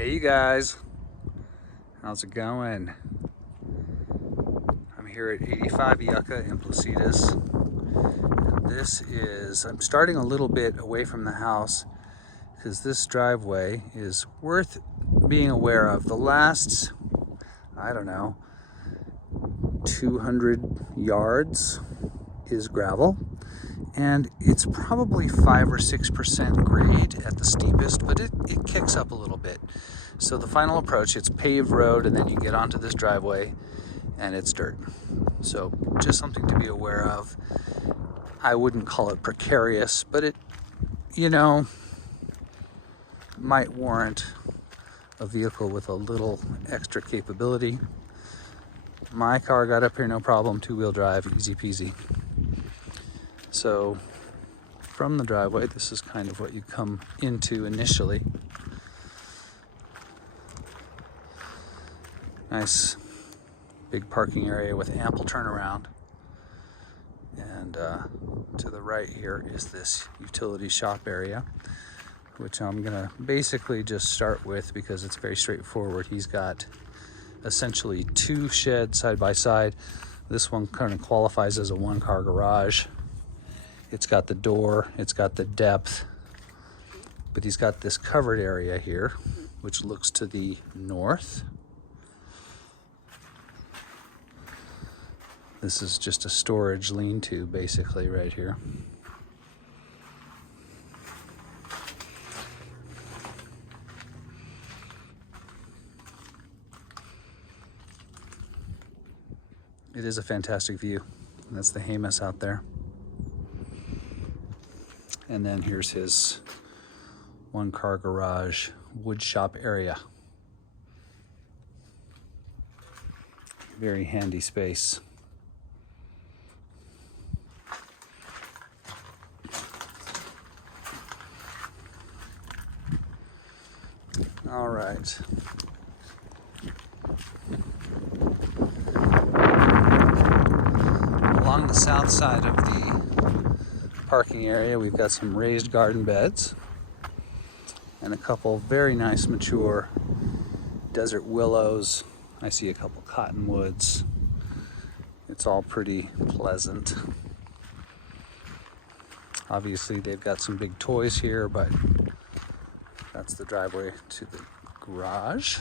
Hey you guys, how's it going? I'm here at 85 Yucca in Placitas. I'm starting a little bit away from the house because this driveway is worth being aware of. The last, I don't know, 200 yards is gravel, and it's probably 5 or 6% grade at the steepest, but it kicks up a little bit. So the final approach, it's paved road, and then you get onto this driveway and it's dirt. So just something to be aware of. I wouldn't call it precarious, but it, might warrant a vehicle with a little extra capability. My car got up here no problem, 2-wheel drive, easy peasy. So from the driveway, this is kind of what you come into initially. Nice big parking area with ample turnaround. And to the right here is this utility shop area, which I'm gonna basically just start with because it's very straightforward. He's got essentially 2 sheds side by side. This one kind of qualifies as a 1-car garage. It's got the door, it's got the depth, but he's got this covered area here, which looks to the north. This is just a storage lean-to basically right here. It is a fantastic view. That's the Hamas out there. And then here's his 1-car garage wood shop area. Very handy space. All right. Along the south side of the parking area, we've got some raised garden beds and a couple very nice mature desert willows. I see a couple cottonwoods. It's all pretty pleasant. Obviously, they've got some big toys here, but that's the driveway to the garage.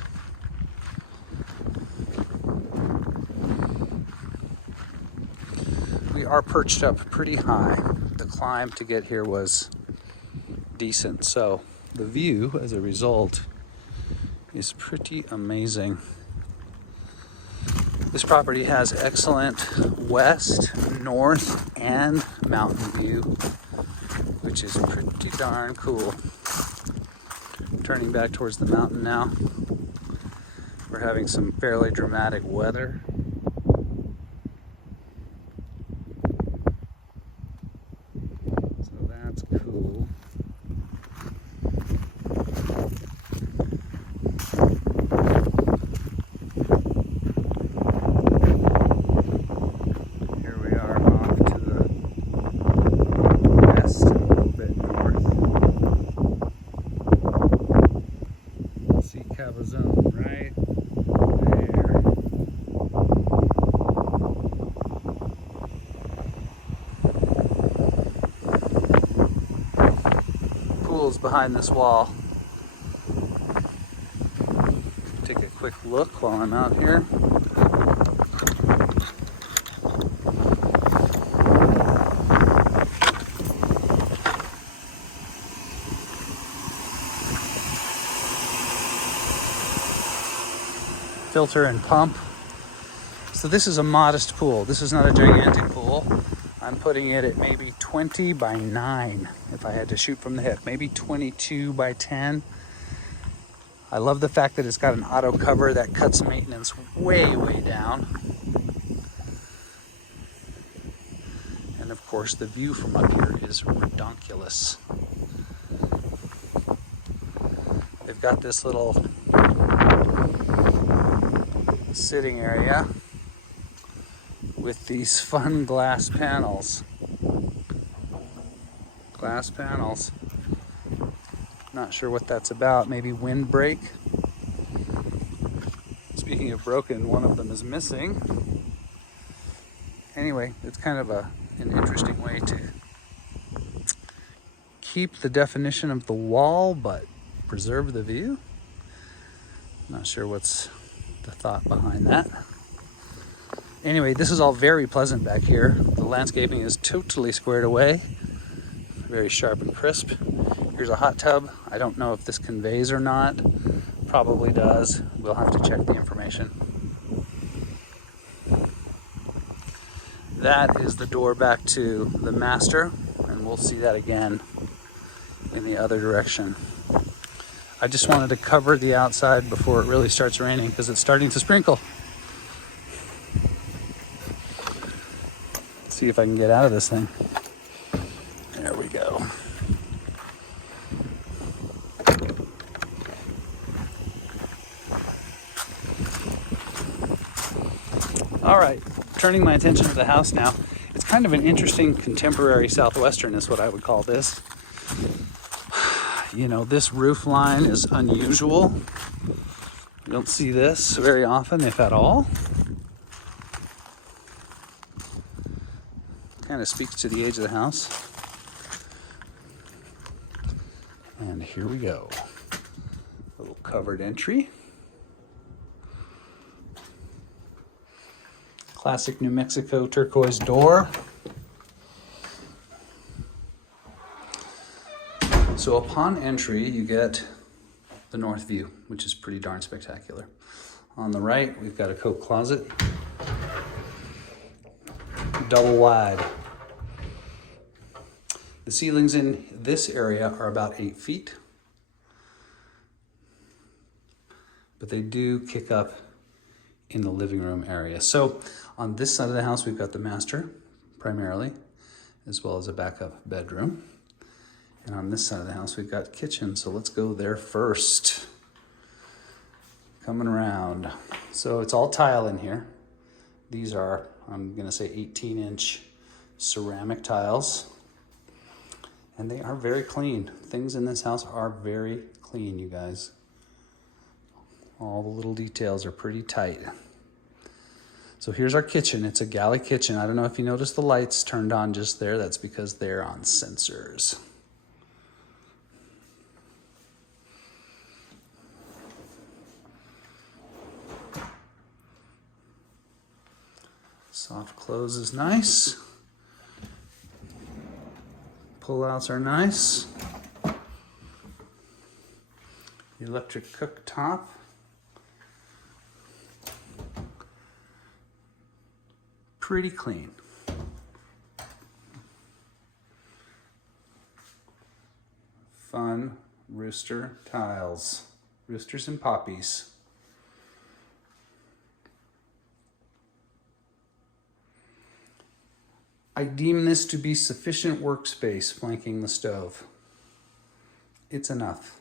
We are perched up pretty high. The climb to get here was decent, so the view as a result is pretty amazing. This property has excellent west, north, and mountain view, which is pretty darn cool. Turning back towards the mountain now. We're having some fairly dramatic weather. So that's cool. Here we are off to the west, a little bit north. Cabazon right there. Pool's behind this wall. Take a quick look while I'm out here. Filter and pump. So this is a modest pool. This is not a gigantic pool. I'm putting it at maybe 20 by 9 if I had to shoot from the hip, maybe 22 by 10. I love the fact that it's got an auto cover that cuts maintenance way, way down. And of course the view from up here is redonkulous. They've got this little sitting area with these fun glass panels. Glass panels. Not sure what that's about. Maybe windbreak. Speaking of broken, one of them is missing. Anyway, it's kind of an interesting way to keep the definition of the wall, but preserve the view. Not sure what's the thought behind that. Anyway, this is all very pleasant back here. The landscaping is totally squared away, very sharp and crisp. Here's a hot tub. I don't know if this conveys or not. Probably does. We'll have to check the information. That is the door back to the master, and we'll see that again in the other direction. I just wanted to cover the outside before it really starts raining because it's starting to sprinkle. Let's see if I can get out of this thing. There we go. All right, turning my attention to the house now. It's kind of an interesting contemporary Southwestern is what I would call this. You know, this roof line is unusual. You don't see this very often, if at all. Kind of speaks to the age of the house. And here we go. A little covered entry. Classic New Mexico turquoise door. So upon entry, you get the north view, which is pretty darn spectacular. On the right, we've got a coat closet, double wide. The ceilings in this area are about 8 feet, but they do kick up in the living room area. So on this side of the house, we've got the master primarily, as well as a backup bedroom. And on this side of the house, we've got kitchen. So let's go there first. Coming around. So it's all tile in here. These are, I'm gonna say 18-inch ceramic tiles. And they are very clean. Things in this house are very clean, you guys. All the little details are pretty tight. So here's our kitchen. It's a galley kitchen. I don't know if you noticed the lights turned on just there. That's because they're on sensors. Soft close is nice. Pull-outs are nice. Electric cooktop. Pretty clean. Fun rooster tiles. Roosters and poppies. I deem this to be sufficient workspace flanking the stove. It's enough.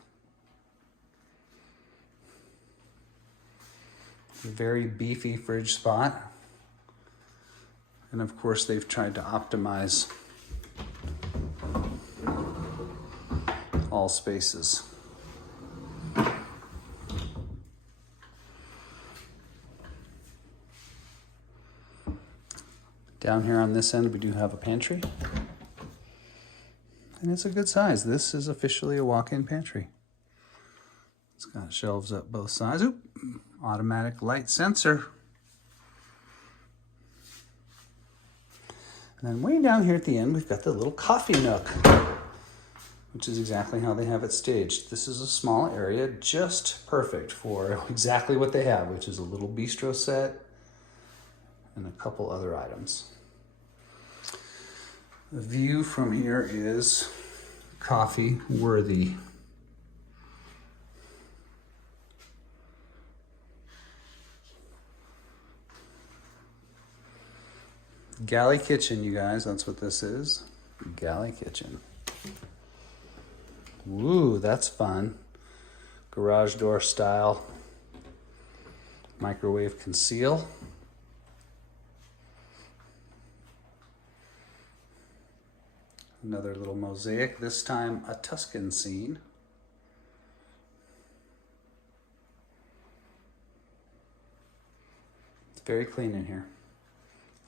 A very beefy fridge spot. And of course, they've tried to optimize all spaces. Down here on this end, we do have a pantry. And it's a good size. This is officially a walk-in pantry. It's got shelves up both sides. Oop, automatic light sensor. And then way down here at the end, we've got the little coffee nook, which is exactly how they have it staged. This is a small area, just perfect for exactly what they have, which is a little bistro set and a couple other items. The view from here is coffee worthy. Galley kitchen, you guys, that's what this is. Galley kitchen. Woo, that's fun. Garage door style. Microwave conceal. Another little mosaic, this time a Tuscan scene. Very clean in here.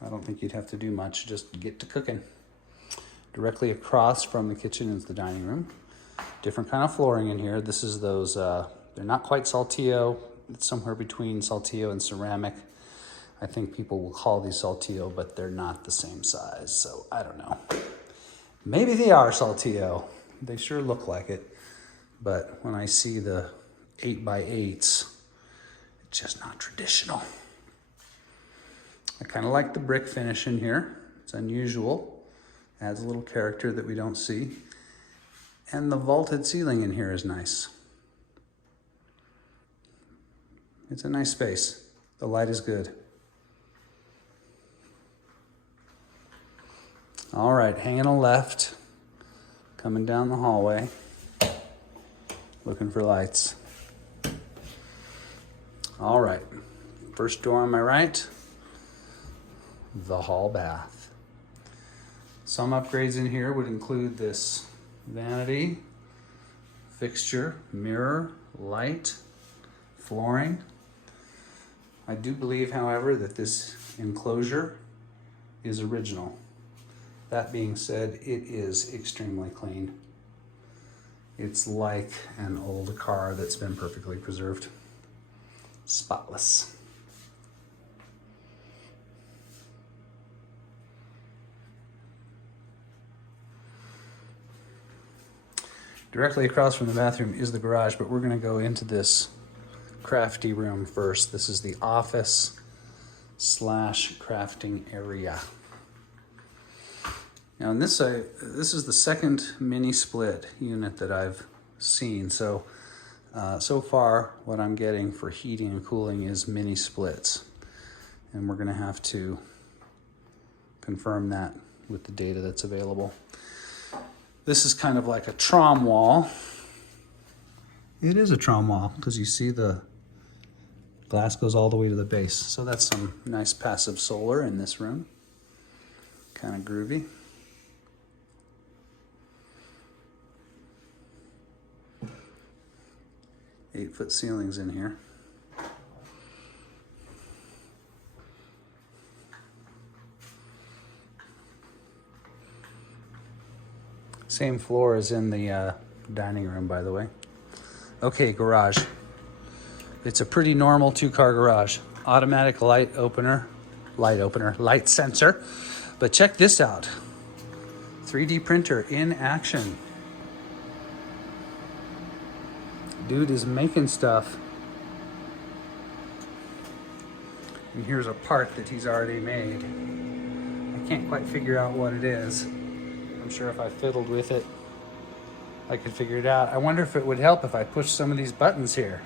I don't think you'd have to do much, just get to cooking. Directly across from the kitchen is the dining room. Different kind of flooring in here. This is those, they're not quite saltillo. It's somewhere between saltillo and ceramic. I think people will call these saltillo, but they're not the same size, so I don't know. Maybe they are saltillo. They sure look like it. But when I see the 8x8s, it's just not traditional. I kind of like the brick finish in here. It's unusual. Adds a little character that we don't see. And the vaulted ceiling in here is nice. It's a nice space. The light is good. All right, hanging a left, coming down the hallway, looking for lights. All right, first door on my right, the hall bath. Some upgrades in here would include this vanity, fixture, mirror, light, flooring. I do believe, however, that this enclosure is original. That being said, it is extremely clean. It's like an old car that's been perfectly preserved. Spotless. Directly across from the bathroom is the garage, but we're going to go into this crafty room first. This is the office / crafting area. Now, in this is the second mini split unit that I've seen. So, so far, what I'm getting for heating and cooling is mini splits, and we're going to have to confirm that with the data that's available. This is kind of like a trom wall. It is a trom wall because you see the glass goes all the way to the base. So that's some nice passive solar in this room. Kind of groovy. Eight-foot ceilings in here. Same floor as in the dining room, by the way. Okay, garage. It's a pretty normal two-car garage. Automatic light sensor. But check this out. 3D printer in action. Dude is making stuff. And here's a part that he's already made. I can't quite figure out what it is. I'm sure if I fiddled with it, I could figure it out. I wonder if it would help if I push some of these buttons here.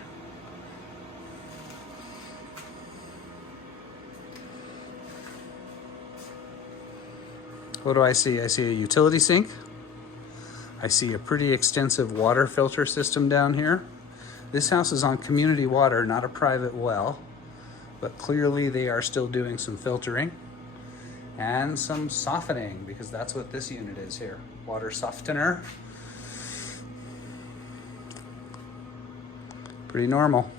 What do I see? I see a utility sink. I see a pretty extensive water filter system down here. This house is on community water, not a private well, but clearly they are still doing some filtering and some softening, because that's what this unit is here. Water softener. Pretty normal.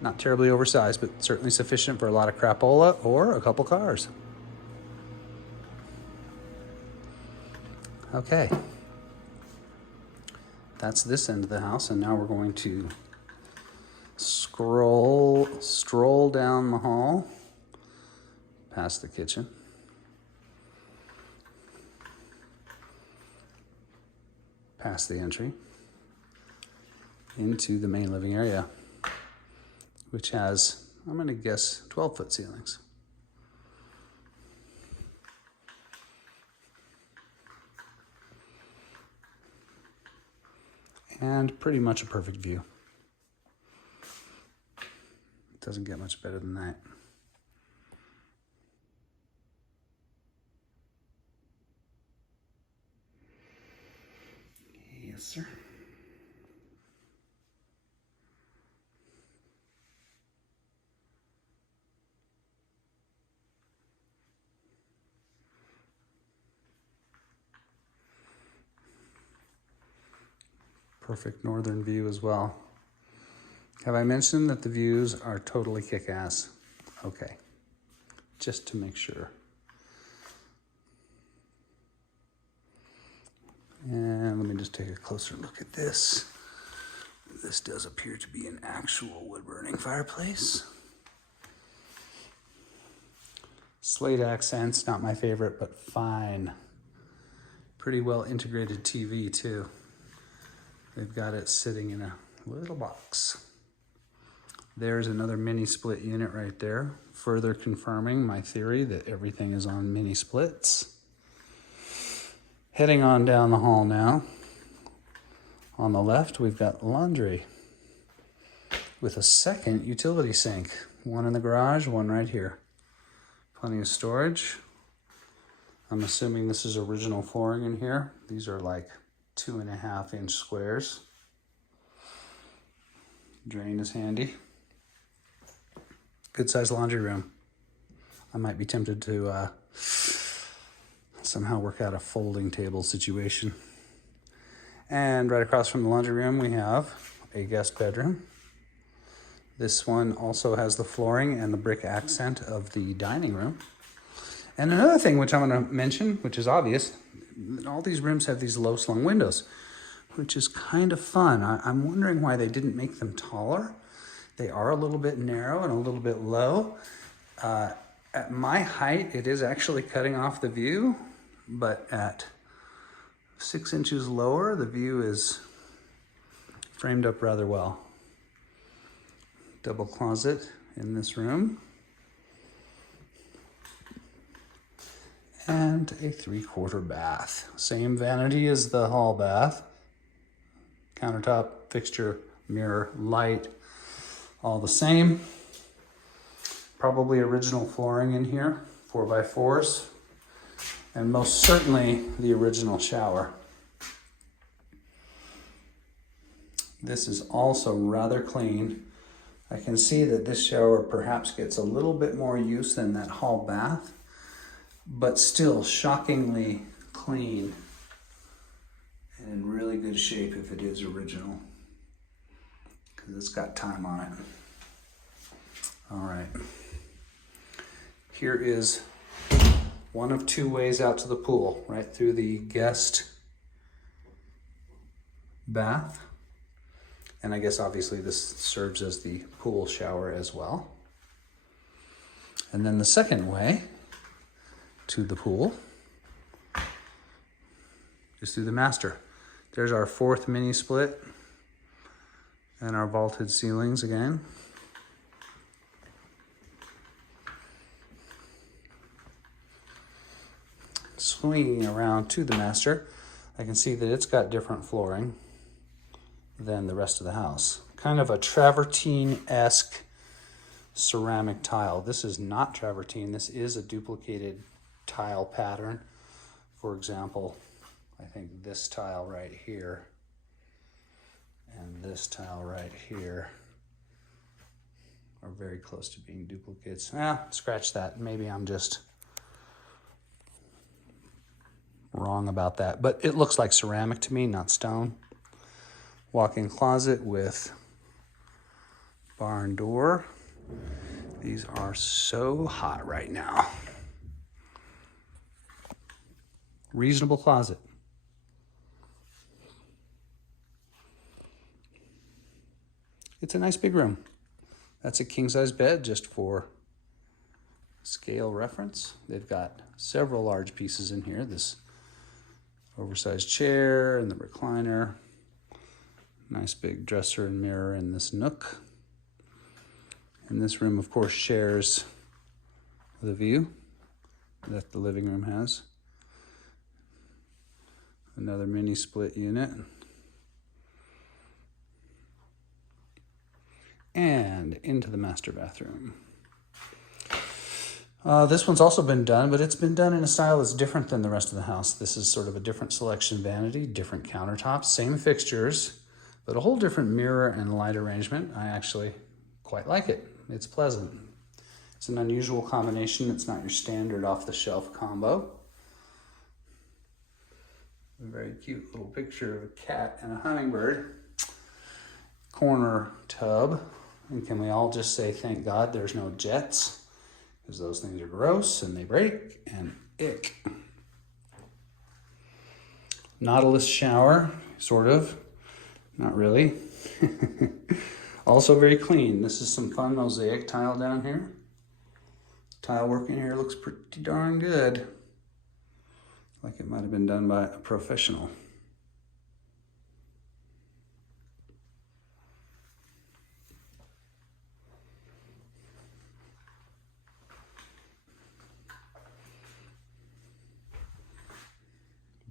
Not terribly oversized, but certainly sufficient for a lot of crapola or a couple cars. Okay. That's this end of the house, and now we're going to stroll down the hall past the kitchen, past the entry, into the main living area, which has, I'm going to guess, 12-foot ceilings. And pretty much a perfect view. It doesn't get much better than that. Yes, sir. Perfect northern view as well. Have I mentioned that the views are totally kick-ass? Okay. just to make sure. And let me just take a closer look at this. This does appear to be an actual wood-burning fireplace. Slate accents, not my favorite, but fine. Pretty well integrated TV too. They've got it sitting in a little box. There's another mini split unit right there, further confirming my theory that everything is on mini splits. Heading on down the hall now. On the left, we've got laundry with a second utility sink. One in the garage, one right here. Plenty of storage. I'm assuming this is original flooring in here. These are like 2.5-inch squares. Drain is handy. Good sized laundry room. I might be tempted to somehow work out a folding table situation. And right across from the laundry room, we have a guest bedroom. This one also has the flooring and the brick accent of the dining room. And another thing which I'm going to mention, which is obvious, all these rooms have these low slung windows, which is kind of fun. I'm wondering why they didn't make them taller. They are a little bit narrow and a little bit low. At my height, it is actually cutting off the view, but at 6 inches lower, the view is framed up rather well. Double closet in this room. And a 3/4 bath. Same vanity as the hall bath. Countertop, fixture, mirror, light, all the same. Probably original flooring in here, 4x4s. And most certainly the original shower. This is also rather clean. I can see that this shower perhaps gets a little bit more use than that hall bath, but still shockingly clean and in really good shape if it is original, because it's got time on it. All right. Here is one of two ways out to the pool, right through the guest bath. And I guess obviously this serves as the pool shower as well. And then the second way to the pool is through the master. There's our 4th mini split and our vaulted ceilings again. Swinging around to the master, I can see that it's got different flooring than the rest of the house. Kind of a travertine-esque ceramic tile. This is not travertine, this is a duplicated tile pattern. For example, I think this tile right here and this tile right here are very close to being duplicates. Scratch that. Maybe I'm just wrong about that, but it looks like ceramic to me, not stone. Walk-in closet with barn door. These are so hot right now. Reasonable closet. It's a nice big room. That's a king-size bed, just for scale reference. They've got several large pieces in here. This oversized chair and the recliner. Nice big dresser and mirror in this nook. And this room, of course, shares the view that the living room has. Another mini split unit. And into the master bathroom. This one's also been done, but it's been done in a style that's different than the rest of the house. This is sort of a different selection vanity, different countertops, same fixtures, but a whole different mirror and light arrangement. I actually quite like it. It's pleasant. It's an unusual combination. It's not your standard off-the-shelf combo. A very cute little picture of a cat and a hummingbird. Corner tub. And can we all just say, thank God there's no jets? because those things are gross and they break and ick. Nautilus shower, sort of, not really. Also very clean. This is some fun mosaic tile down here. Tile work in here looks pretty darn good. Like it might have been done by a professional.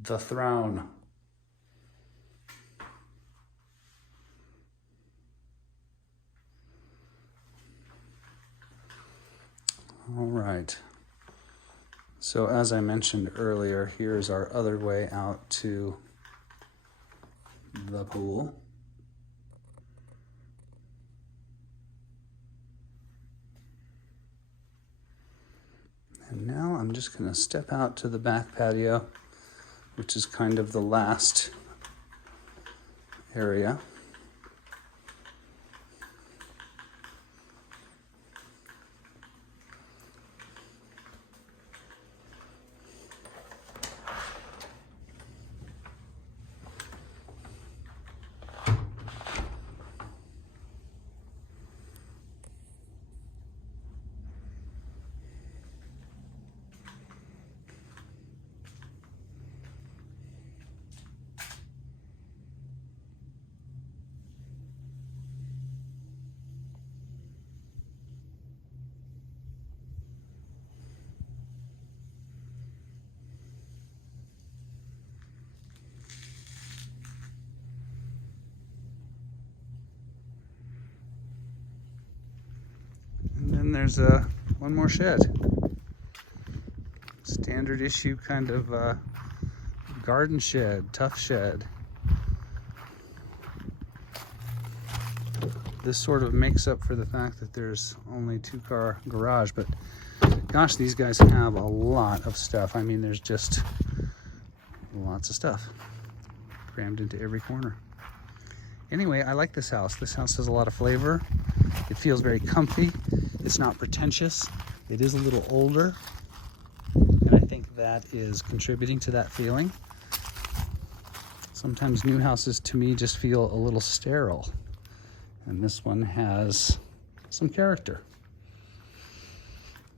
The throne. All right. So as I mentioned earlier, here's our other way out to the pool. And now I'm just going to step out to the back patio, which is kind of the last area. And then there's one more shed. Standard issue kind of garden shed, tough shed. This sort of makes up for the fact that there's only 2-car garage, but gosh, these guys have a lot of stuff. I mean, there's just lots of stuff crammed into every corner. Anyway, I like this house. This house has a lot of flavor. It feels very comfy. It's not pretentious. It is a little older, and I think that is contributing to that feeling. Sometimes new houses to me just feel a little sterile, and this one has some character.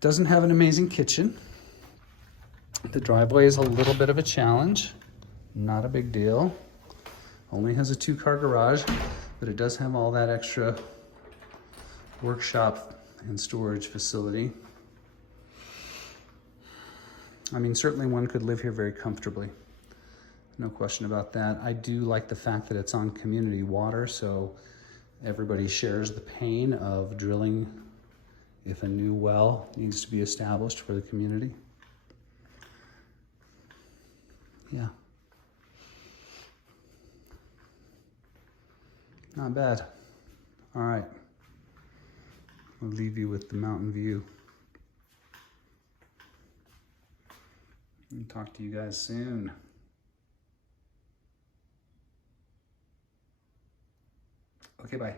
Doesn't have an amazing kitchen. The driveway is a little bit of a challenge. Not a big deal. Only has a 2-car garage, but it does have all that extra workshop and storage facility. I mean, certainly one could live here very comfortably. No question about that. I do like the fact that it's on community water, so everybody shares the pain of drilling if a new well needs to be established for the community. Yeah. Not bad. All right. I'll leave you with the mountain view. And talk to you guys soon. Okay, bye.